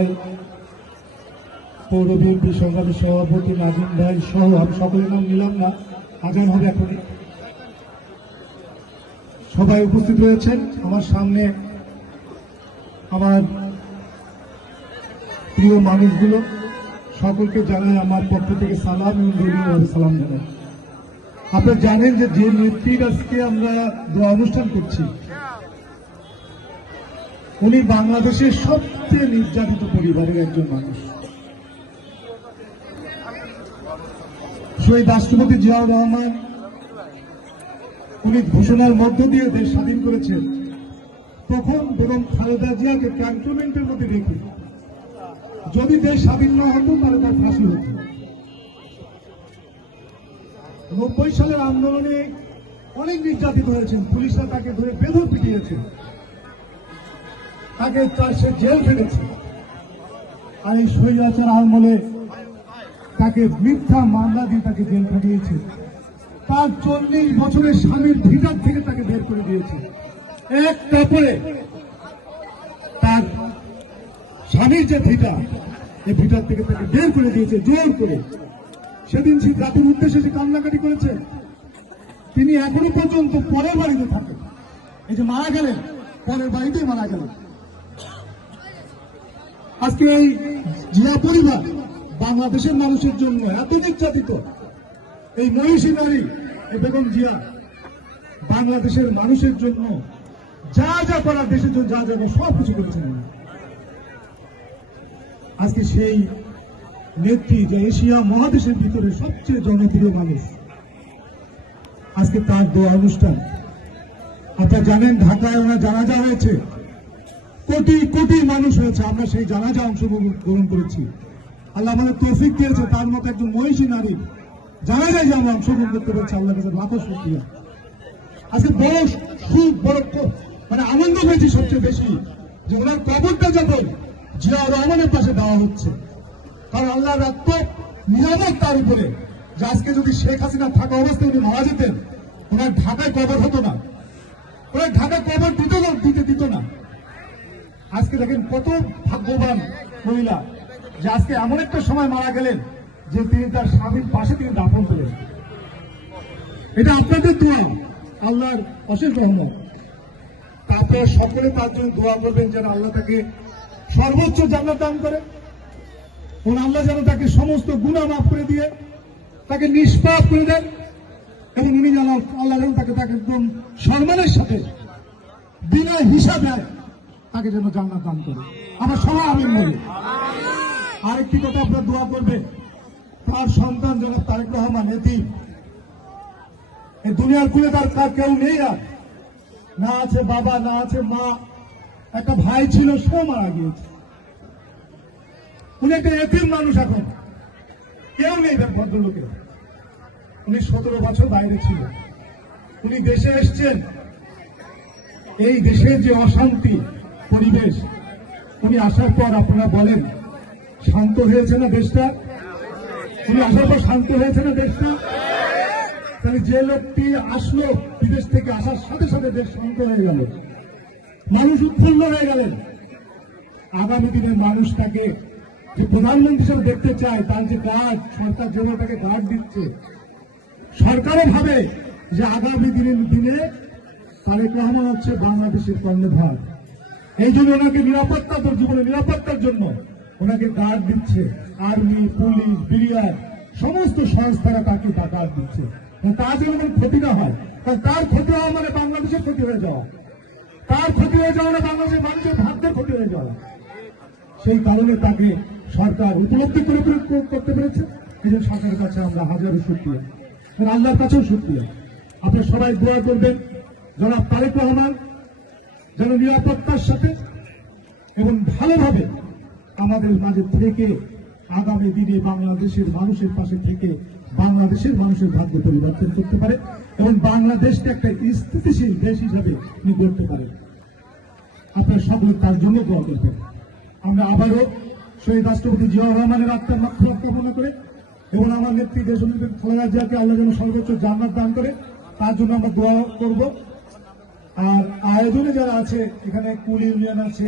ভাই, পৌর বিএনপি সংগ্রামী সভাপতি নাজিম ভাই সহ আমি সকলের নাম নিলাম না, আজান হবে এখনই। সবাই উপস্থিত রয়েছেন আমার সামনে, আমার প্রিয় মানুষগুলো, সকলকে জানাই আমার পক্ষ থেকে সালাম এবং দলীয়ভাবে সালাম জানাই। আপনারা জানেন যে যে নেত্রীর আজকে আমরা দোয়া অনুষ্ঠান করছি, উনি বাংলাদেশের সবচেয়ে নির্যাতিত পরিবারের একজন মানুষ। শহীদ রাষ্ট্রপতি জিয়াউর রহমান উনি ঘোষণার মধ্য দিয়ে দেশ স্বাধীন করেছেন, তখন বেগম খালেদা জিয়াকে ক্যান্টনমেন্টের মধ্যে রেখে যদি দেশ স্বাধীন না হতো তাহলে তার ফাঁসি হতো। 90 সালের আন্দোলনে অনেক নির্যাতিত হয়েছেন, পুলিশরা তাকে ধরে বেদর পিটিয়েছে, তাকে সে জেল খেটেছে। আর এই স্বৈরাচার আমলে তাকে মিথ্যা মামলা দিয়ে তাকে জেল খাটিয়েছে। তার 40 বছরের স্বামীর ভিটার থেকে তাকে বের করে দিয়েছে। এক কাপড়ে তার স্বামীর যে ভিটা, এই ভিটার থেকে তাকে বের করে দিয়েছে জোর করে। সেদিন সে জাতির উদ্দেশ্যে সে কান্নাকাটি করেছে। তিনি এখনো পর্যন্ত পরের বাড়িতে থাকেন। এই যে মারা গেলেন, পরের বাড়িতেই মারা গেলেন। আজকে এই জিয়া পরিবার বাংলাদেশের মানুষের জন্য এত নির্যাতিত, এই মহিষী নারী এই বেগম জিয়া বাংলাদেশের মানুষের জন্য যা যা করার, দেশের জন্য যা যা সবকিছু করেছেন। আজকে সেই নেত্রী, যে এশিয়া মহাদেশের ভিতরে সবচেয়ে জনপ্রিয় মানুষ, আজকে তার দোয়া অনুষ্ঠান। আপনারা জানেন ঢাকায় ওনার জানাজা হয়েছে, কোটি কোটি মানুষ হয়েছে, আমরা সেই জানাজা অংশগ্রহণ করেছি। আল্লাহ আমাদের তৌফিক দিয়েছে তার মতো একজন মহিষী নারী জানাজায় যে আমরা অংশগ্রহণ করতে পারছি, আল্লাহ কাছে লাখো শুকরিয়া। আজকে বড় সুখ, বড় মানে আনন্দ পেয়েছি সবচেয়ে বেশি যে ওনার কবরটা যখন জিয়াউর রহমানের পাশে দেওয়া হচ্ছে। কারণ আল্লাহর এত নিয়ামত তার উপরে যে আজকে যদি শেখ হাসিনা থাকা অবস্থায় উনি মারা যেতেন, ওনার ঢাকায় কবর হতো না, ওনার ঢাকায় কবর দিত না। আজকে দেখেন কত ভাগ্যবান মহিলা যে আজকে এমন একটা সময় মারা গেলেন যে তিনি তার স্বামীর পাশে তিনি দাফন করলেন। এটা আপনাদের দোয়া, আল্লাহর অশেষ রহমত। আপনারা সকলে তার জন্য দোয়া করবেন যেন আল্লাহ তাকে সর্বোচ্চ জান্নাত দান করে এবং আল্লাহ যেন তাকে সমস্ত গুনাহ মাফ করে দিয়ে তাকে নিষ্পাপ করে দেন এবং উনি যেন আল্লাহ যেন তাকে একদম সম্মানের সাথে বিনা হিসাবে তাকে যেন জান্নাত দান করে। আমরা সবাই আমিন বলি। আরেকটি কথা আপনারা দোয়া করবেন, তার সন্তান জনাব তারেক রহমান এতিম, এই দুনিয়ার কুলে তার কেউ নেই, আর না আছে বাবা, না আছে মা, একটা ভাই ছিল সেও মারা গিয়েছে। উনি একটা এতিম মানুষ, এখন কেউ নেই ভদ্রলোকের। উনি 17 বছর বাইরে ছিল, উনি দেশে এসছেন। এই দেশের যে অশান্তি পরিবেশ, উনি আসার পর আপনারা বলেন শান্ত হয়েছে না দেশটা? উনি আসার পর শান্ত হয়েছে না দেশটা? তাহলে যে লোকটি আসলো বিদেশ থেকে, আসার সাথে সাথে দেশ শান্ত হয়ে গেল, মানুষ উৎফুল্ল হয়ে গেলেন। আগামী দিনের মানুষ তাকে যে প্রধানমন্ত্রী হিসেবে দেখতে চায়, তার যে গার্ড, সরকার যেন তাকে গার্ড দিচ্ছে, সরকারও ভাবে যে আগামী দিনে তারেক রহমান হচ্ছে বাংলাদেশের কর্ণধার। এই জন্য ওনাকে নিরাপত্তা, জীবনের নিরাপত্তার জন্য ওনাকে গার্ড দিচ্ছে। আর্মি, পুলিশ, বিডিআর সমস্ত সংস্থারা তাকে গার্ড দিচ্ছে, তার যেন কোনো ক্ষতি না হয়। কারণ তার ক্ষতি হওয়া মানে বাংলাদেশের ক্ষতি হয়ে যাওয়া, তার ক্ষতি হয়ে যাওয়া মানে বাংলাদেশের মানুষের ভাগ্যের ক্ষতি হয়ে যাওয়া। সেই কারণে তাকে সরকার উপলব্ধি করতে পেরেছে। এই জন্য সরকারের কাছে আমরা হাজারো শুকরিয়া, আল্লাহর কাছেও শুকরিয়া। আপনারা সবাই দোয়া করবেন জনাব তারেক রহমান যেন নিরাপত্তার সাথে এবং ভালোভাবে আমাদের মাঝে থেকে আগামী দিনে বাংলাদেশের মানুষের পাশে থেকে বাংলাদেশের মানুষের ভাগ্য পরিবর্তন করতে পারে এবং বাংলাদেশকে একটা স্থিতিশীল দেশ হিসাবে উনি গড়তে পারেন। আপনারা সকলে তার জন্য দোয়া করবেন। আমরা আবারও শহীদ রাষ্ট্রপতি জিয়াউর রহমানের আত্মার মাগফিরাত কামনা করে এবং আমার নেত্রী দেশনেত্রী খালেদা জিয়াকে আল্লাহ যেন সর্বোচ্চ জান্নাত দান করে, তার জন্য আমরা দোয়া করব। আর আয়োজনে যারা আছে, এখানে কুল ইউনিয়ন আছে।